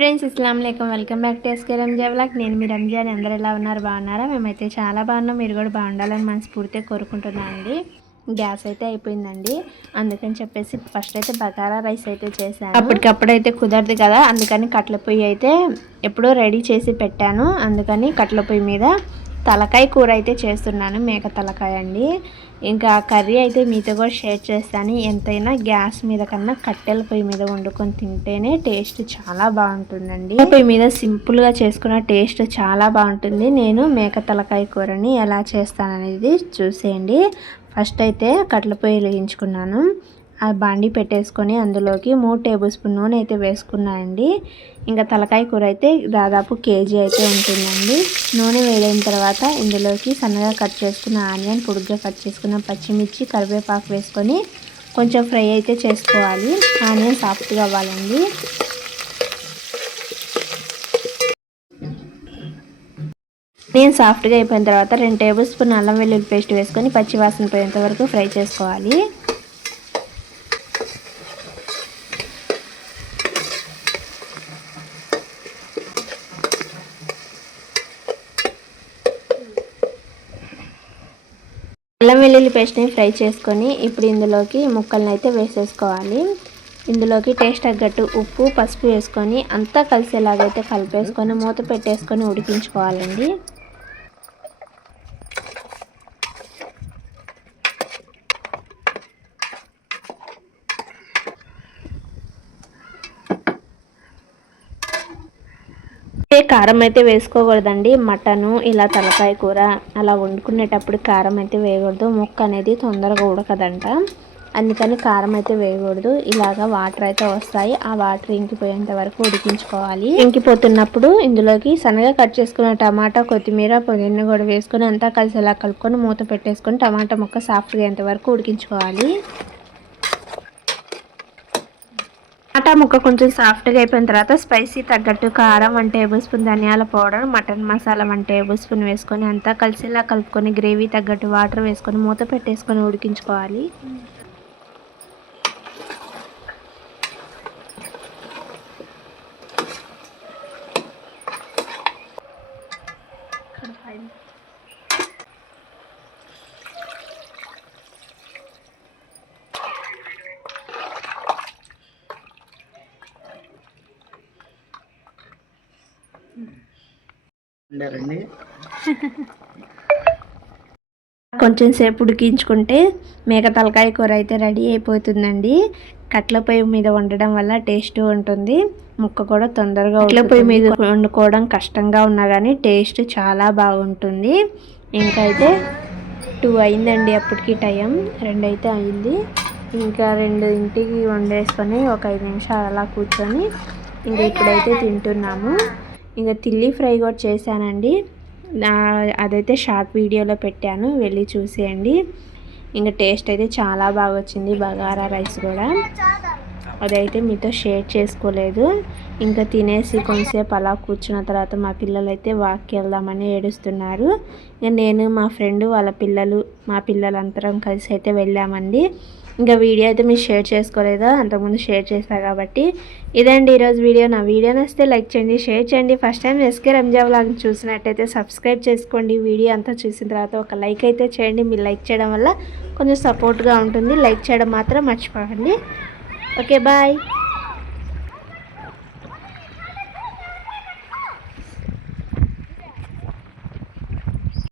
Friends అస్సలాము అలైకుం welcome back to S K Ranja vlog. నేను మీ రంజాని. అందరు ఎలా ఉన్నారు? బాగున్నారా? మేమైతే చాలా బాగున్నాం. మీరు కూడా బాగుండాలని మనస్ఫూర్తిగా కోరుకుంటున్నాను అండి. గ్యాస్ అయితే అయిపోయిందండి, అందుకని చెప్పేసి ఫస్ట్ అయితే బగారా రైస్ అయితే చేశాను. అప్పటికప్పుడైతే కుదరదు కదా, అందుకని కట్ల పొయ్యి అయితే ఎప్పుడో రెడీ చేసి పెట్టాను. అందుకని కట్ల పొయ్యి మీద తలకాయ కూర అయితే చేస్తున్నాను, మేక తలకాయ అండి. ఇంకా కర్రీ అయితే మీతో కూడా షేర్ చేస్తాను. ఎంతైనా గ్యాస్ మీద కన్నా కట్టెల పొయ్యి మీద వండుకొని తింటేనే టేస్ట్ చాలా బాగుంటుందండి. పొయ్యి మీద సింపుల్గా చేసుకున్న టేస్ట్ చాలా బాగుంటుంది. నేను మేక తలకాయ కూరని ఎలా చేస్తాననేది చూసేయండి. ఫస్ట్ అయితే కట్టెల పొయ్యి వెలిగించుకున్నాను. ఆ బాండి పెట్టేసుకొని అందులోకి 3 టేబుల్ స్పూన్ నూనె అయితే వేసుకున్నానండి. ఇంకా తలకాయ కూర అయితే దాదాపు కేజీ అయితే ఉంటుందండి. నూనె వేడైన తర్వాత ఇందులోకి సన్నగా కట్ చేసుకున్న ఆనియన్, పొడుగ్గా కట్ చేసుకున్న పచ్చిమిర్చి, కరివేపాకు వేసుకొని కొంచెం ఫ్రై అయితే చేసుకోవాలి. ఆనియన్ సాఫ్ట్గా అవ్వాలండి. నేను సాఫ్ట్గా అయిపోయిన తర్వాత 2 టేబుల్ స్పూన్ అల్లం వెల్లుల్లి పేస్ట్ వేసుకొని పచ్చివాసన పోయేంత వరకు ఫ్రై చేసుకోవాలి. అల్లం వెల్లుల్లి పేస్ట్ని ఫ్రై చేసుకొని ఇప్పుడు ఇందులోకి ముక్కల్ని అయితే వేసేసుకోవాలి. ఇందులోకి టేస్ట్ తగ్గట్టు ఉప్పు, పసుపు వేసుకొని అంతా కలిసేలాగైతే కలిపేసుకొని మూత పెట్టేసుకొని ఉడికించుకోవాలండి. కారం అయితే వేసుకోకూడదండి. మటను ఇలా తలకాయ కూర అలా వండుకునేటప్పుడు కారం అయితే వేయకూడదు. ముక్క అనేది తొందరగా ఉడకదంట, అందుకని కారం అయితే వేయకూడదు. ఇలాగా వాటర్ అయితే వస్తాయి, ఆ వాటర్ ఇంకిపోయేంత వరకు ఉడికించుకోవాలి. ఇంకిపోతున్నప్పుడు ఇందులోకి సన్నగా కట్ చేసుకున్న టమాటా, కొత్తిమీర, పుదీనా కూడా వేసుకొని అంతా కలిసేలా కలుపుకొని మూత పెట్టేసుకొని టమాటా ముక్క సాఫ్ట్గా అయ్యేంత వరకు ఉడికించుకోవాలి. టమాటా ముక్క కొంచెం సాఫ్ట్గా అయిపోయిన తర్వాత స్పైసీ తగ్గట్టు కారం 1 టేబుల్ స్పూన్, ధనియాల powder, mutton masala 1 table spoon వేసుకొని అంతా కలిసేలా కలుపుకొని గ్రేవీ తగ్గట్టు వాటర్ వేసుకొని మూత పెట్టేసుకొని ఉడికించుకోవాలి. కొంచెం సేపు ఉడికించుకుంటే మేక తలకాయ కూర అయితే రెడీ అయిపోతుందండి. కట్ల పొయ్యి మీద వండడం వల్ల టేస్ట్ ఉంటుంది, ముక్క కూడా తొందరగా. కట్ల పొయ్యి మీద వండుకోవడం కష్టంగా ఉన్నా కానీ టేస్ట్ చాలా బాగుంటుంది. ఇంకా అయితే 2 అయిందండి, అప్పటికి టైం 2 అయితే అయింది. ఇంకా 2ంటికి వండేసుకొని ఒక 5 నిమిషాలు అలా కూర్చొని ఇంకా ఇప్పుడైతే తింటున్నాము. ఇంకా తిల్లి ఫ్రై కూడా చేశానండి, అదైతే షార్ట్ వీడియోలో పెట్టాను, వెళ్ళి చూసేయండి. ఇంకా టేస్ట్ అయితే చాలా బాగా వచ్చింది. బగారా రైస్ కూడా అదైతే మీతో షేర్ చేసుకోలేదు. ఇంకా తినేసి కొంతసేపు అలా కూర్చున్న తర్వాత మా పిల్లలు అయితే వాక్కి వెళ్దామని ఏడుస్తున్నారు. ఇంకా నేను, మా ఫ్రెండ్, వాళ్ళ పిల్లలు, మా పిల్లలందరం కలిసి అయితే వెళ్ళామండి. ఇంకా వీడియో అయితే మీరు షేర్ చేసుకోలేదా, అంతకుముందు షేర్ చేశాను కాబట్టి. ఇదండి ఈరోజు వీడియో. నా వీడియో నచ్చితే లైక్ చేయండి, షేర్ చేయండి. First time SK Ranja vlog చూసినట్టయితే సబ్స్క్రైబ్ చేసుకోండి. వీడియో అంతా చూసిన తర్వాత ఒక లైక్ అయితే చేయండి. మీరు లైక్ చేయడం వల్ల కొంచెం సపోర్ట్గా ఉంటుంది. లైక్ చేయడం మాత్రం మర్చిపోకండి. Okay, bye.